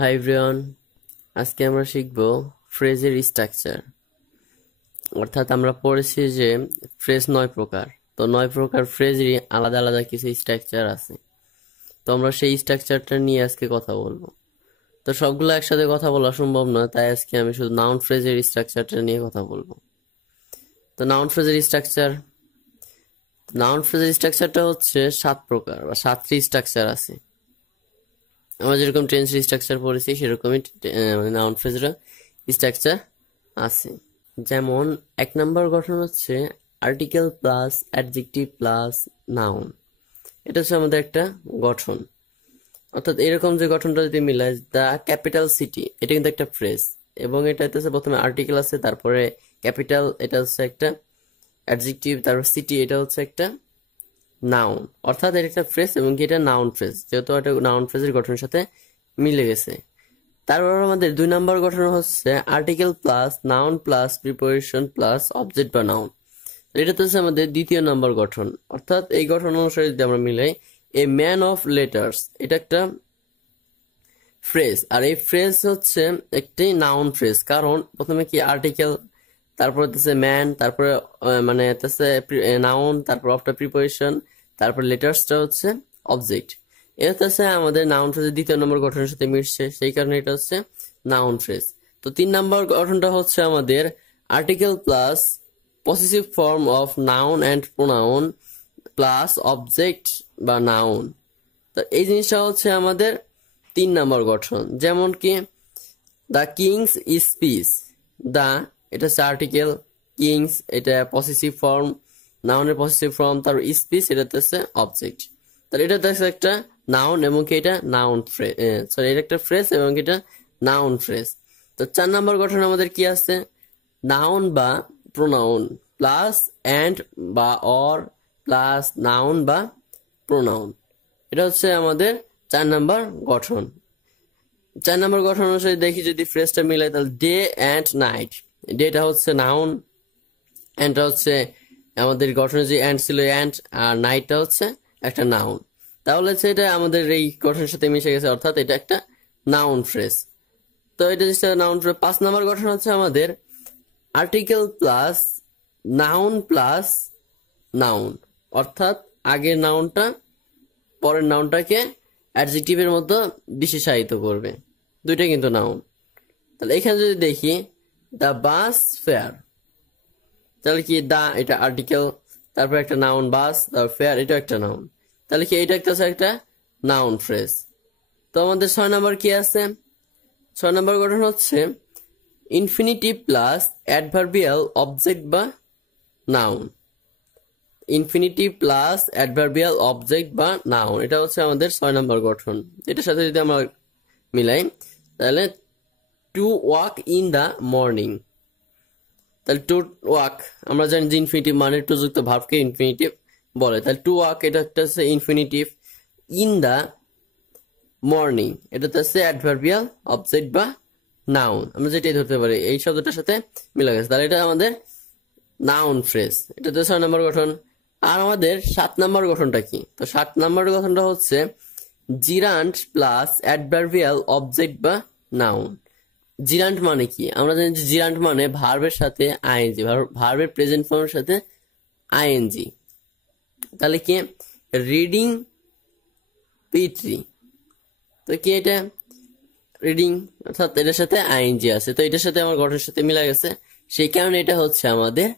Hi everyone, আজকে আমরা শিখব ফ্রেজের স্ট্রাকচার। অর্থাৎ আমরা পড়েছি যে ফ্রেজ 9 প্রকার। তো 9 প্রকার ফ্রেজেরই আলাদা আলাদা কিছু স্ট্রাকচার আছে। তো আমরা সেই স্ট্রাকচারটা নিয়ে আজকে কথা বলবো। তো সবগুলো একসাথে কথা বলা সম্ভব নয়, তাই আজকে আমি শুধু নাউন ফ্রেজের স্ট্রাকচারটা নিয়ে কথা বলবো। তো নাউন ফ্রেজের স্ট্রাকচারটা হচ্ছে 7 প্রকার বা 7টি স্ট্রাকচার আছে। আমরা যেরকম টেন্সের স্ট্রাকচার পড়েছি সেরকমই নাউন ফ্রেজের স্ট্রাকচার আছে। যেমন 1 নম্বর গঠন হচ্ছে article plus adjective plus noun. এটা হচ্ছে আমাদের একটা গঠন। অর্থাৎ এরকম যে গঠনটা যদি মিলায়, দ্য ক্যাপিটাল সিটি, এটা কিন্তু একটা ফ্রেজ, এবং এটা হচ্ছে প্রথমে আর্টিকেল আছে, তারপরে ক্যাপিটাল, এটা হচ্ছে একটা অ্যাডজেক্টিভ, তারপর সিটি, এটা হচ্ছে একটা নাউন। অর্থাৎ এটা একটা ফ্রেজ এবং এটা নাউন ফ্রেজ, যেহেতু এটা নাউন ফ্রেজের গঠনের সাথে মিলে গেছে। তারপর আমাদের 2 নম্বর গঠন হচ্ছে article plus noun plus preposition plus object বা নাউন। এটা তো হচ্ছে আমাদের 2য় নম্বর গঠন। অর্থাৎ এই গঠন অনুসারে যদি আমরা মিলাই, এ ম্যান অফ লেটার্স, এটা একটা ফ্রেজ, আর এই ফ্রেজ হচ্ছে একটি নাউন ফ্রেজ। কারণ প্রথমে কি আর্টিকেল, তারপর হচ্ছে ম্যান, তারপরে মানে হচ্ছে নাউন, তারপর আফটার প্রিপোজিশন, তারপর লেটার্সটা হচ্ছে অবজেক্ট। এটা হচ্ছে আমাদের নাউন ফ্রেজের 2য় নম্বর গঠনের সাথে মিশছে, সেই কারণে এটা হচ্ছে নাউন ফ্রেজ। তো 3 নম্বর গঠনটা হচ্ছে আমাদের article plus possessive form of noun and pronoun plus object বা নাউন। তো এই জিনিসটা হচ্ছে আমাদের 3 নম্বর গঠন। যেমন কি দ্য কিংস স্পিচ, দ্য এটা হচ্ছে আর্টিকেল, কিংস এটা পসেসিভ ফর্ম, নাউনের পসেসিভ ফর্ম, তার স্পিচ এটা হচ্ছে অবজেক্ট। তাহলে এটা হচ্ছে একটা নাউন এবং এটা নাউন ফ্রেজ, সরি এটা একটা ফ্রেজ এবং এটা নাউন ফ্রেজ। তো 4 নম্বর গঠন আমাদের কি আছে, নাউন বা প্রোনাউন প্লাস অ্যান্ড বা অর প্লাস নাউন বা প্রোনাউন। এটা হচ্ছে আমাদের 4 নম্বর গঠন। 4 নম্বর গঠন অনুসারে দেখি যদি ফ্রেজটা মিলাই, তাহলে ডে অ্যান্ড নাইট, ডেটা হচ্ছে নাউন, অ্যান্ডটা হচ্ছে আমাদের গঠনে যে অ্যান্ড ছিল অ্যান্ড, আর নাইটটা হচ্ছে একটা নাউন। তাহলে সেটা আমাদের এই গঠনের সাথে মিশে গেছে, অর্থাৎ এটা একটা নাউন ফ্রেজ। তো এটা হচ্ছে নাউন ফ্রেজ। 5 নম্বর গঠন হচ্ছে আমাদের article plus noun plus noun, অর্থাৎ আগের নাউনটা পরের নাউনটাকে অ্যাডজেক্টিভের মতো বিশেষায়িত করবে, দুইটা কিন্তু নাউন। তাহলে এখানে যদি দেখি দ্য বাস ফেয়ার, তাহলে কি দা এটা আর্টিকেল, তারপর একটা নাউন বাস, তারপর ফেয়ার এটা একটা নাউন। তাহলে কি এটা একটা নাউন ফ্রেজ। তো আমাদের 6 নম্বর কি আছে, 6 নম্বর গঠন হচ্ছে ইনফিনিটিভ প্লাস অ্যাডভার্বিয়াল অবজেক্ট বা noun. Infinitive plus adverbial object বা নাউন, এটা হচ্ছে আমাদের 6 নম্বর গঠন। এটার সাথে যদি আমরা মিলাই, তাহলে to walk in the morning, তাহলে টু ওয়াক আমরা জানি যে ইনফিনিটিভ মানে টু যুক্ত ভার্বকে ইনফিনিটিভ বলে। তাহলে টু ওয়াক এটা হচ্ছে ইনফিনিটিভ, ইন দ্য মর্নিং এটা হচ্ছে অ্যাডভার্বিয়াল অবজেক্ট বা নাউন, আমরা যেটাই ধরতে পারি এই শব্দটার সাথে মিলে গেছে। তাহলে এটা আমাদের নাউন ফ্রেজ, এটা তো 6 নম্বর গঠন। আর আমাদের 7 নম্বর গঠনটা কি, তো 7 নম্বর গঠনটা হচ্ছে জিরান্ট প্লাস অ্যাডভার্বিয়াল অবজেক্ট বা নাউন। জিরান্ট মানে কি, আমরা জানি যে জিরান্ট মানে ভার্বের সাথে আইএনজি, ভার্বের প্রেজেন্ট ফর্মের সাথে আইএনজি। তাহলে কি রিডিং পিট্রি, তো কি এটা রিডিং, অর্থাৎ এটার সাথে আইএনজি আছে, তো এটার সাথে আমার গঠনের সাথে মিলা গেছে, সেই কারণে এটা হচ্ছে আমাদের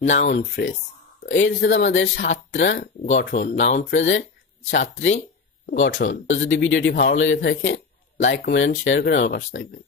নাউন ফ্রেজ। তো এর সাথে আমাদের 7টা গঠন, নাউন ফ্রেজের 7টি গঠন। তো যদি ভিডিওটি ভালো লেগে থাকে, লাইক কমেন্ট শেয়ার করে আমার পাশে থাকবেন।